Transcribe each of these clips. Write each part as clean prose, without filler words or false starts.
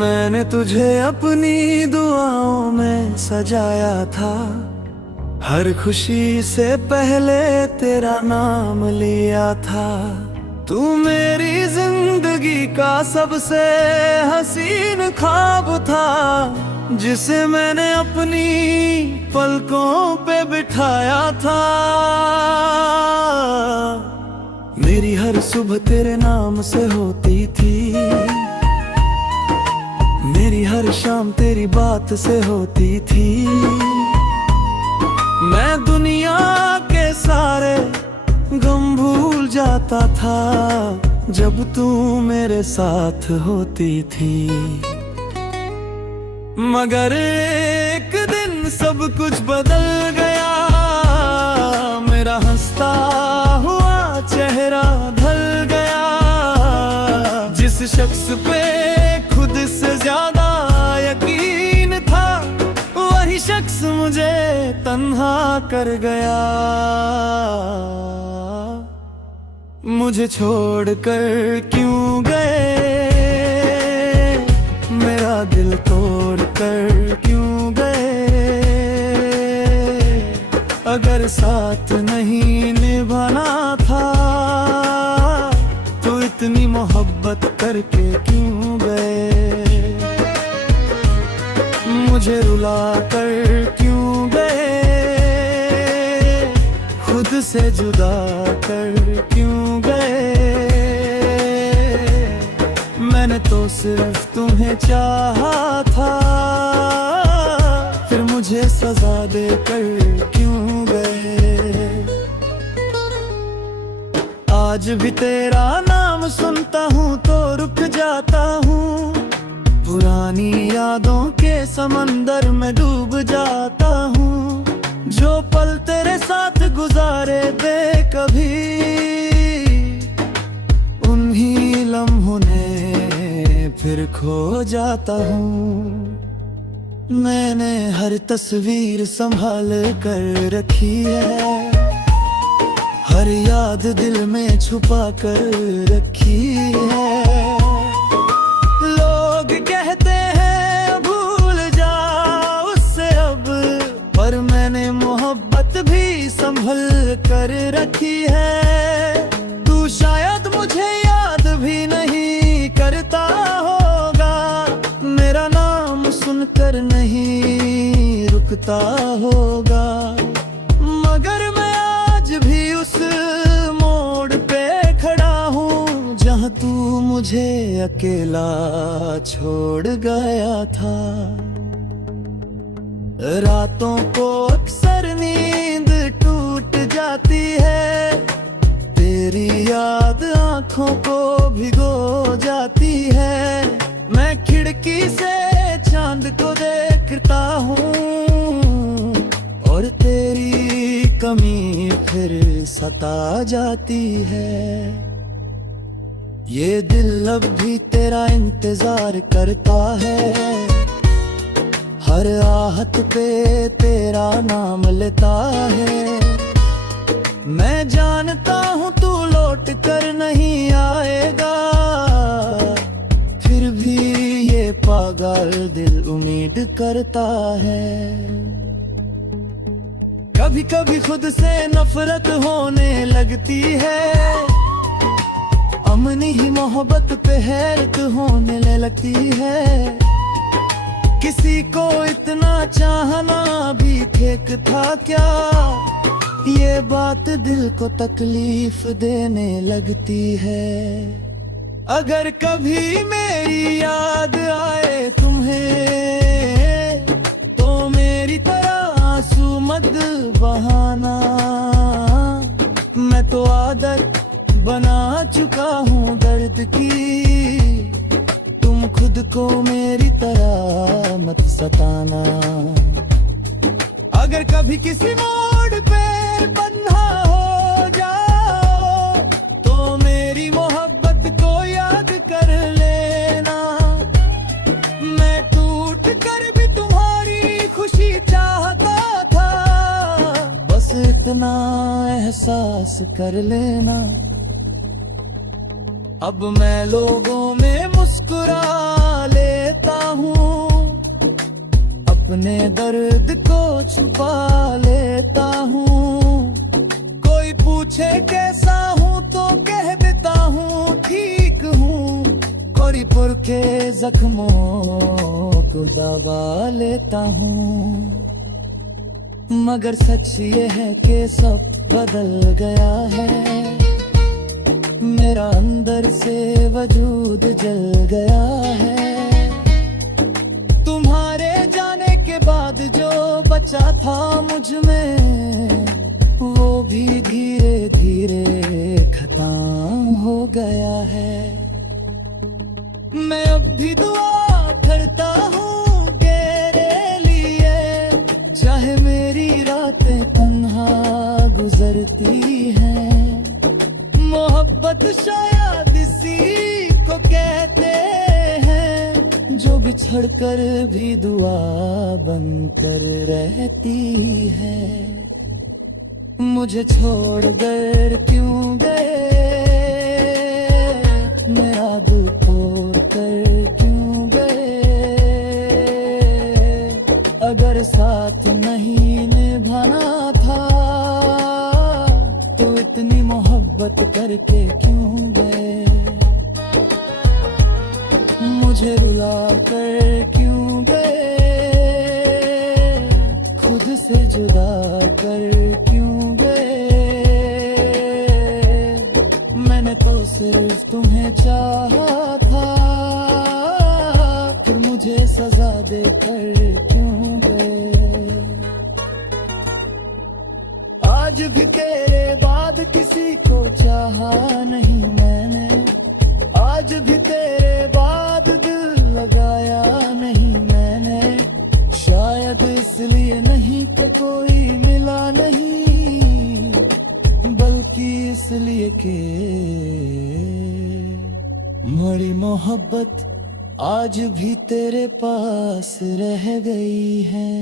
मैंने तुझे अपनी दुआओं में सजाया था, हर खुशी से पहले तेरा नाम लिया था। तू मेरी जिंदगी का सबसे हसीन ख्वाब था, जिसे मैंने अपनी पलकों पे बिठाया था। मेरी हर सुबह तेरे नाम से होती थी, मेरी हर शाम तेरी बात से होती थी। मैं दुनिया के सारे गम भूल जाता था, जब तू मेरे साथ होती थी। मगर एक दिन सब कुछ बदल गया, मेरा हंसता हुआ चेहरा ढल गया। जिस शख्स पे खुद से ज्यादा यकीन था, वही शख्स मुझे तन्हा कर गया। मुझे छोड़कर क्यों गए, मेरा दिल तोड़ कर क्यों गए। अगर साथ नहीं निभाना था, तो इतनी मोहब्बत करके क्यों गए। मुझे रुला कर क्यों गए, खुद से जुदा कर क्यों गए। मैंने तो सिर्फ तुम्हें चाहा था, फिर मुझे सजा देकर क्यों गए। आज भी तेरा नाम सुनता हूँ तो रुक जाता हूँ, पुरानी यादों के समंदर में डूब जाता हूँ। जो पल तेरे साथ गुजारे बेकभी, उन्हीं लम्हों ने फिर खो जाता हूँ। मैंने हर तस्वीर संभाल कर रखी है, हर याद दिल में छुपा कर रखी है। लोग कहते हैं भूल जा उससे अब, पर मैंने मोहब्बत भी संभल कर रखी है। तू शायद मुझे याद भी नहीं करता होगा, मेरा नाम सुनकर नहीं रुकता होगा। मगर मैं आज भी उस मोड़ पे खड़ा हूँ, जहाँ तू मुझे अकेला छोड़ गया था। रातों को अक्सर नींद टूट जाती है, तेरी याद आँखों को भिगो जाती है। मैं खिड़की से चांद को देखता हूँ, और तेरी कमी फिर सता जाती है। ये दिल अब भी तेरा इंतजार करता है, हर आहट पे तेरा नाम लेता है। मैं जानता हूँ तू लौट कर नहीं आएगा, फिर भी ये पागल दिल उम्मीद करता है। कभी कभी खुद से नफरत होने लगती है, अमनी ही मोहब्बत पे हैरत होने लगती है। किसी को इतना चाहना भी फेक था क्या, ये बात दिल को तकलीफ देने लगती है। अगर कभी मेरी याद आए तुम्हें, तो मेरी तरह आंसू मत बहाना। मैं तो आदत बना चुका हूँ दर्द की, तुम खुद को मेरी तरह मत सताना। अगर कभी किसी मोड़ पे बंधा हो जाओ, तो मेरी मोहब्बत को याद कर लेना। मैं टूट कर भी तुम्हारी खुशी चाहता इतना एहसास कर लेना। अब मैं लोगों में मुस्कुरा लेता हूँ, अपने दर्द को छुपा लेता हूँ। कोई पूछे कैसा हूँ तो कह देता हूँ ठीक हूँ। कोई पुरखे जख्मों को दबा लेता हूँ। मगर सच ये है कि सब बदल गया है, मेरा अंदर से वजूद जल गया है। तुम्हारे जाने के बाद जो बचा था मुझ में, वो भी धीरे धीरे खत्म हो गया है। मैं अब भी दुआ करता हूँ तेरे लिए, चाहे मेरी रातें तन्हा गुजरती हैं। मोहब्बत शायद इसी को कहते हैं, जो बिछड़ कर भी दुआ बनकर रहती है। मुझे छोड़कर क्यों गए, मेरा दिल तोड़ कर क्यों गए। अगर साथ नहीं निभाना था तो इतनी मोहब्बत करके क्यों गए। मुझे रुला कर क्यों गए, खुद से जुदा कर क्यों गए। मैंने तो सिर्फ तुम्हें चाहा था, फिर मुझे सजा देकर क्यों गए। आज भी तेरे बाद किसी को चाहा नहीं मैंने, आज भी तेरे बाद दिल लगाया नहीं मैंने। शायद इसलिए नहीं कि कोई मिला नहीं, बल्कि इसलिए कि मरी मोहब्बत आज भी तेरे पास रह गई है।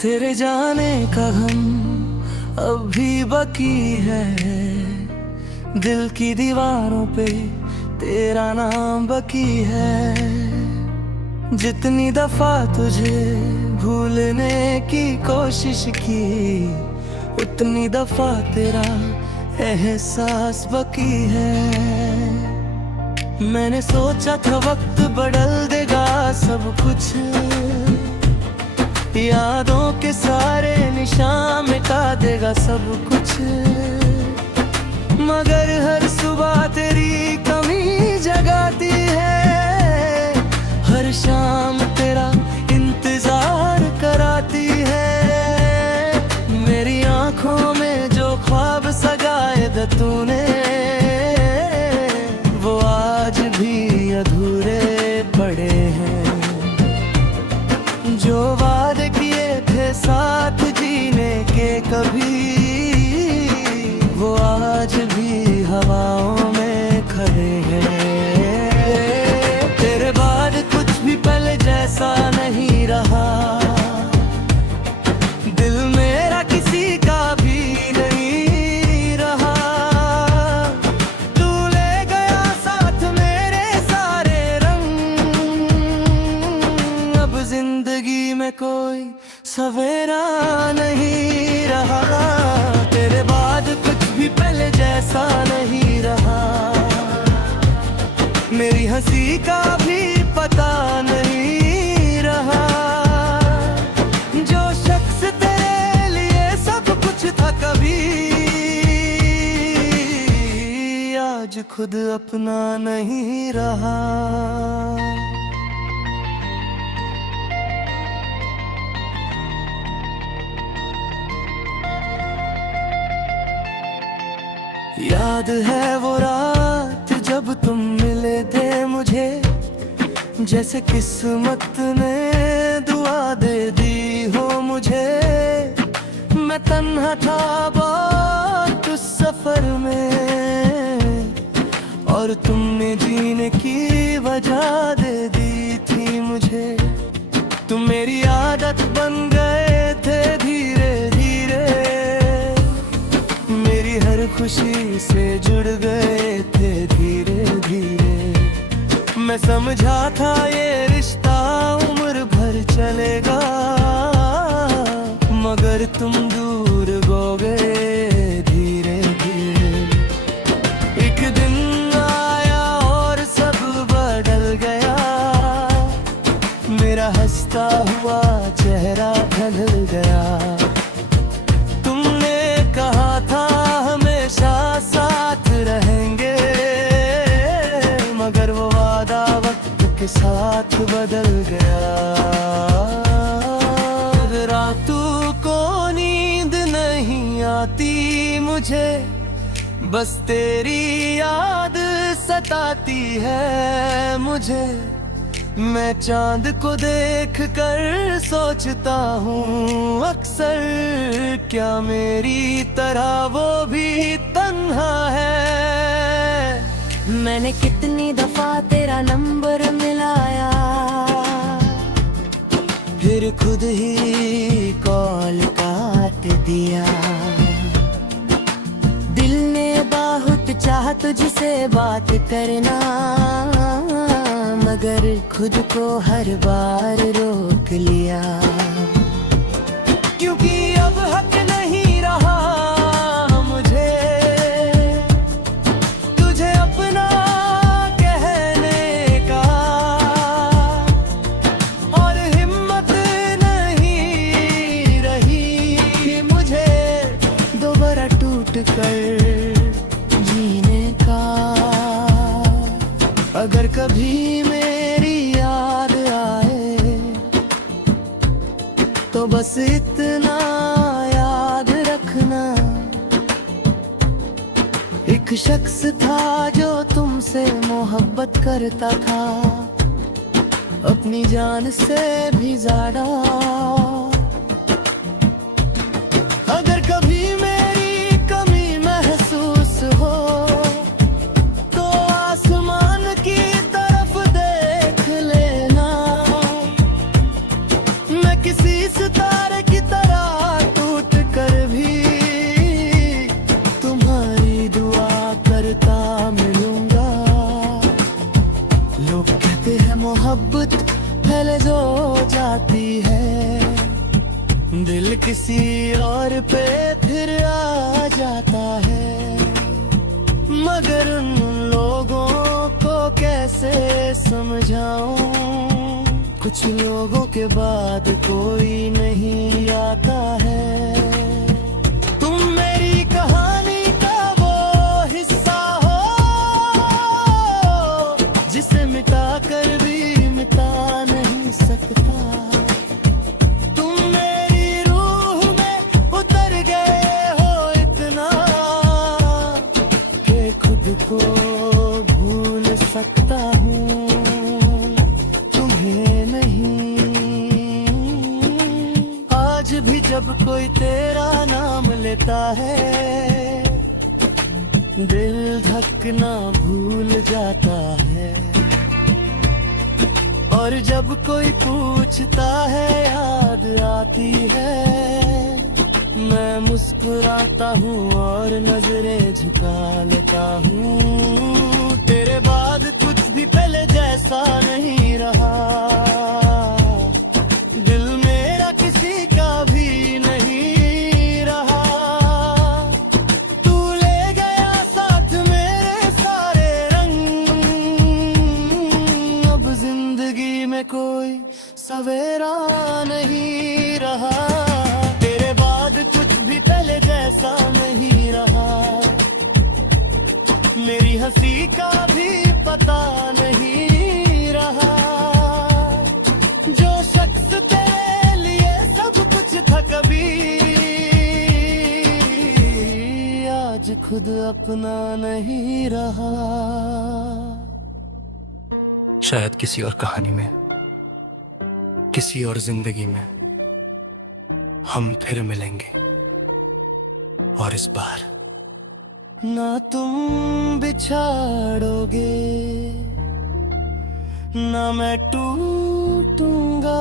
तेरे जाने का गम अब भी बाकी है, दिल की दीवारों पे तेरा नाम बाकी है। जितनी दफा तुझे भूलने की कोशिश की, उतनी दफा तेरा एहसास बाकी है। मैंने सोचा था वक्त बदल देगा सब कुछ, यादों के सारे निशान मिटा देगा सब कुछ। मगर हर सुबह तेरी कमी जगाती है, हर शाम तेरा इंतजार कराती है। मेरी आंखों में जो ख्वाब सजाए थे तूने, वो आज भी अधूरे पड़े हैं। जो वादे किए थे साथ जीने के कभी, वो आज भी हवाओं में खड़े हैं। तेरे बाद कुछ भी पहले जैसा नहीं रहा, दिल मेरा किसी का भी नहीं रहा। तू ले गया साथ मेरे सारे रंग, अब जिंदगी में कोई सवेरा नहीं रहा। तेरे बाद कुछ भी पहले जैसा नहीं रहा, मेरी हंसी का भी पता नहीं रहा। जो शख्स तेरे लिए सब कुछ था कभी, आज खुद अपना नहीं रहा। याद है वो रात जब तुम मिले थे मुझे, जैसे किस्मत ने दुआ दे दी हो मुझे। मैं तन्हा था बहुत सफर में, और तुमने जीने की वजह दे दी थी मुझे। तुम मेरी आदत बन गए थे धीरे धीरे, मेरी हर खुशी से जुड़ गए थे धीरे धीरे। मैं समझा था ये रिश्ता उम्र भर चलेगा, मगर तुम दूर हो गए धीरे धीरे। एक दिन आया और सब बदल गया, मेरा हंसता हुआ चेहरा ढल गया। तुमने कहा था हमेशा साथ रहेंगे, मगर वो वादा वक्त के साथ बदल गया। रातों को नींद नहीं आती मुझे, बस तेरी याद सताती है मुझे। मैं चांद को देख कर सोचता हूँ अक्सर, क्या मेरी तरह वो भी तन्हा है। मैंने कितनी दफा तेरा नंबर मिलाया, फिर खुद ही कॉल काट दिया। दिल ने बहुत चाहा तुझसे बात करना, मगर खुद को हर बार रोक लिया। क्योंकि अब हक नहीं रहा मुझे तुझे अपना कहने का, और हिम्मत नहीं रही मुझे दोबारा टूट कर जीने का। अगर कभी मेरी याद आए तो बस इतना याद रखना, एक शख्स था जो तुमसे मोहब्बत करता था, अपनी जान से भी ज्यादा। अगर कभी मेरी कमी महसूस हो तो आसमान की तरफ देख लेना। मैं किसी सितारे की तरह टूट कर भी तुम्हारी दुआ करता मिलूंगा। लोग कहते हैं मोहब्बत पहले जो जाती है, दिल किसी और पे फिर आ जाता है। मगर उन लोगों को कैसे समझाऊं, कुछ लोगों के बाद कोई नहीं आता है। तुम मेरी कहानी का वो हिस्सा हो, जिसे मिटा कर भी मिटा नहीं सकता। तुम मेरी रूह में उतर गए हो इतना कि खुद को भूल सकता हूँ, तुम्हें नहीं। आज भी जब कोई तेरा नाम लेता है, दिल धड़कना भूल जाता है। और जब कोई पूछता है याद आती है, मैं मुस्कुराता हूँ और नजरें झुका लेता हूँ। तेरे बाद कुछ भी पहले जैसा नहीं रहा, दिल मेरा किसी का भी नहीं रहा। तू ले गया साथ मेरे सारे रंग, अब जिंदगी में कोई सवेरा नहीं रहा। तेरे बाद कुछ भी पहले जैसा नहीं रहा, मेरी हंसी का भी पता नहीं रहा। जो शख्स तेरे लिए सब कुछ था कभी, आज खुद अपना नहीं रहा। शायद किसी और कहानी में, किसी और जिंदगी में हम फिर मिलेंगे, और इस बार ना तुम बिछाड़ोगे ना मैं टूटूंगा।